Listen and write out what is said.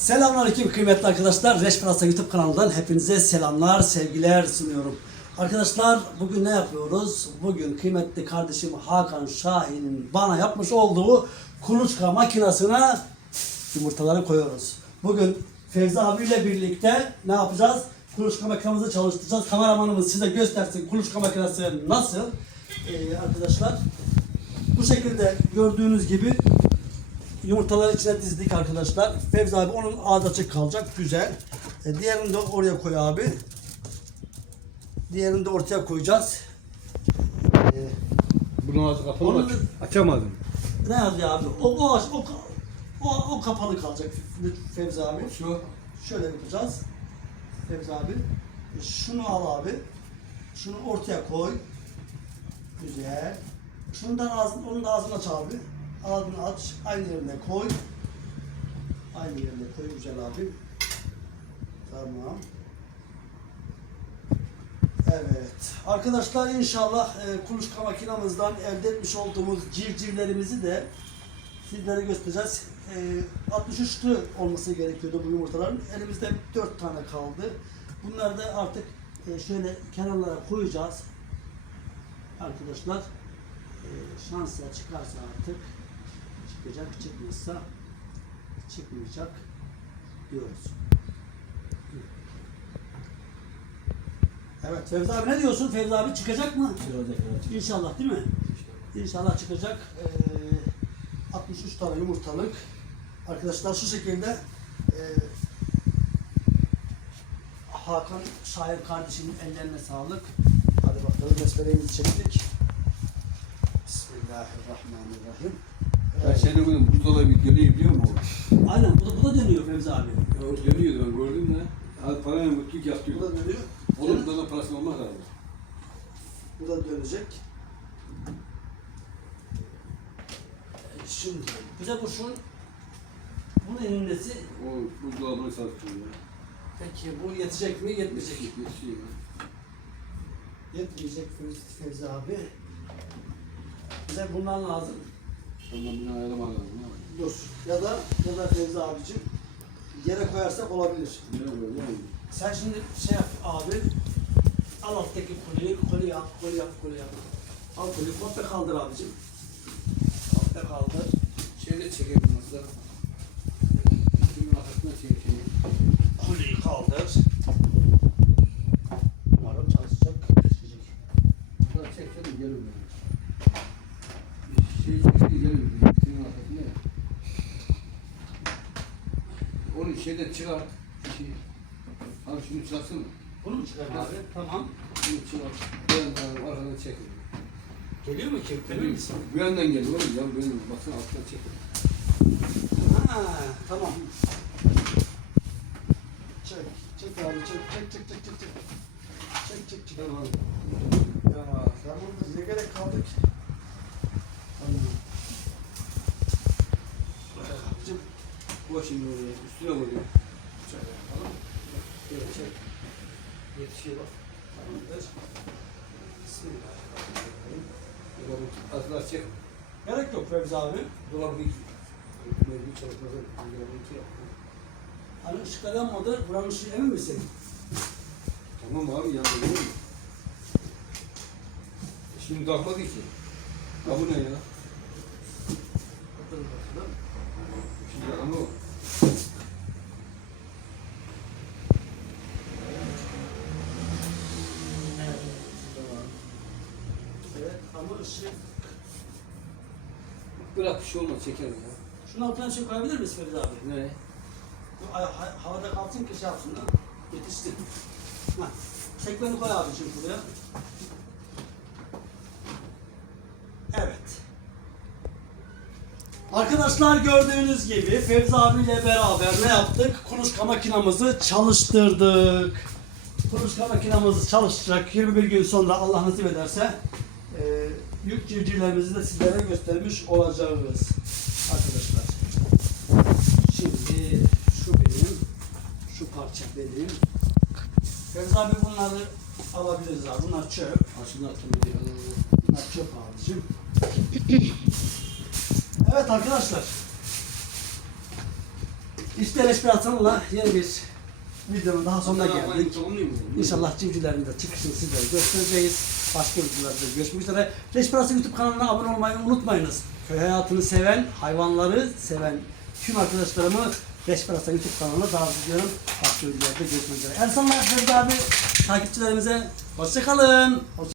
Selamünaleyküm kıymetli arkadaşlar. Reş Pırasa YouTube kanalından hepinize selamlar, sevgiler sunuyorum. Arkadaşlar bugün ne yapıyoruz? Bugün kıymetli kardeşim Hakan Şahin'in bana yapmış olduğu kuluçka makinesine yumurtaları koyuyoruz. Bugün Fevzi abiyle birlikte ne yapacağız? Kuluçka makinemizi çalıştıracağız. Kameramanımız size göstersin kuluçka makinesi nasıl? Ee, arkadaşlar bu şekilde gördüğünüz gibi Yumurtaları içine dizdik arkadaşlar. Fevzi abi onun ağzı açık kalacak. Güzel. E, diğerini de oraya koy abi. Diğerini de ortaya koyacağız. E, Bunun ağzı kapalı mı? da- Açamadım. ne yazıyor abi? O, o, o, o, o kapalı kalacak Fevzi abi. Şu. Şöyle yapacağız. Fevzi abi. E, Şunu al abi. Şunu ortaya koy. Güzel. Şundan ağzını, onun da ağzını aç abi. Ağzını aç. Aynı yerine koy. Aynı yerine koy güzel abi. Tamam. Evet. Arkadaşlar inşallah e, kuluçka makinamızdan elde etmiş olduğumuz civcivlerimizi de sizlere göstereceğiz. E, 63'lü olması gerekiyordu bu yumurtaların. Elimizde 4 tane kaldı. Bunları da artık e, şöyle kenarlara koyacağız. Arkadaşlar e, şansla çıkarsa artık çıkacak, çıkmazsa çıkmayacak diyoruz. Evet Fevzi abi ne diyorsun? Fevzi abi çıkacak mı? İnşallah değil mi? İnşallah çıkacak. Ee, 63 tane yumurtalık. Arkadaşlar şu şekilde e, Hakan Şair kardeşimin ellerine sağlık. Hadi bakalım besmeleğimizi çektik. Bismillahirrahmanirrahim. Ben seni bugün buzdolabı dönüyor biliyor musun? Aynen bu da, bu da dönüyor Fevzi abi. Ya o dönüyordu ben gördüm de. Az parayla mutluluk Bu yapıyor. da dönüyor. Onun buzdolabı parası olmaz abi. Bu da dönecek. Şimdi bize kuşun bunun eninin nesi? O buzdolabını satıyor ya. Peki bu yetecek mi? Yetmeyecek. Yetişiyor. Yetmeyecek Fevzi, Fevzi abi. Bize bundan lazım. Bunu lazım. abi. Dur. Ya da ya da Fevzi abicim yere koyarsak olabilir. Sen şimdi şey yap abi. Al alttaki kolyeyi, kolye yap, kolye yap, kolye yap. Al kolyeyi, komple kaldır abicim. Komple kaldır. Şeyde çekelim? Kimin arkasından çekeyim. Kolyeyi kaldır. Umarım çalışacak, çalışacak. Burada çeksene gelir mi? Şey çekse gelir mi? Kimin arkasında ya. Onu şeyden çıkar. Şey. Abi şunu çıkarsana. Bunu mu çıkar abi? Tamam. Şunu çıkar. Ben de arkadan çekin. Geliyor mu ki? Emin misin? Bu yandan geliyor oğlum ya benim baksana alttan çek. Ha, tamam. Çek, çek abi, çek, çek, çek, çek, çek, çek. Çek, çek, çek. Tamam. Ya, tamam da ne gerek kaldı ki? Tamam. Abicim, Bu şimdi oraya üstüne vuruyor. şöyle yapalım. Şöyle çek. Yetişiyor bak. Tamamdır. Bismillahirrahmanirrahim. Dolabı az daha çek. Gerek yok Fevzi abi. Dolabı bir mevcut çalışmazı dolabı iki yap. Hani ışıklar yanmadı. Buranın ışığı emin misin? Tamam abi yandı değil mi? Şimdi takmadı ki. Ha bu ne ya? Dur bakalım. Şimdi ama o. Evet ama ışık Bırak bir şey olmaz çekerim ya. Şunun altına şey koyabilir miyiz Ferit abi? Ne? Bu ay- hay- havada kalsın ki şey yapsın ha. Yetişsin. Ha. Çekmeni koy abicim buraya. Evet. Arkadaşlar gördüğünüz gibi Fevzi abiyle beraber ne yaptık? Kuluçka makinamızı çalıştırdık. Kuluçka makinamızı çalışacak 21 gün sonra Allah nasip ederse yük civcivlerimizi de sizlere göstermiş olacağız arkadaşlar. Şimdi şu benim, şu parça benim. Fevzi abi bunları alabiliriz abi. Bunlar çöp. Aslında. Bunlar çöp abicim. Evet arkadaşlar. İşte Reşpirasyon'la yeni bir videonun daha sonuna geldik. İnşallah civcivlerin de çıkışını sizlere göstereceğiz. Başka videolarda görüşmek üzere. Reşpirasyon YouTube kanalına abone olmayı unutmayınız. Köy hayatını seven, hayvanları seven tüm arkadaşlarımı Reşpirasyon YouTube kanalına davet ediyorum. Başka videolarda görüşmek üzere. Ersan'la Ferdi abi takipçilerimize hoşçakalın. Hoşça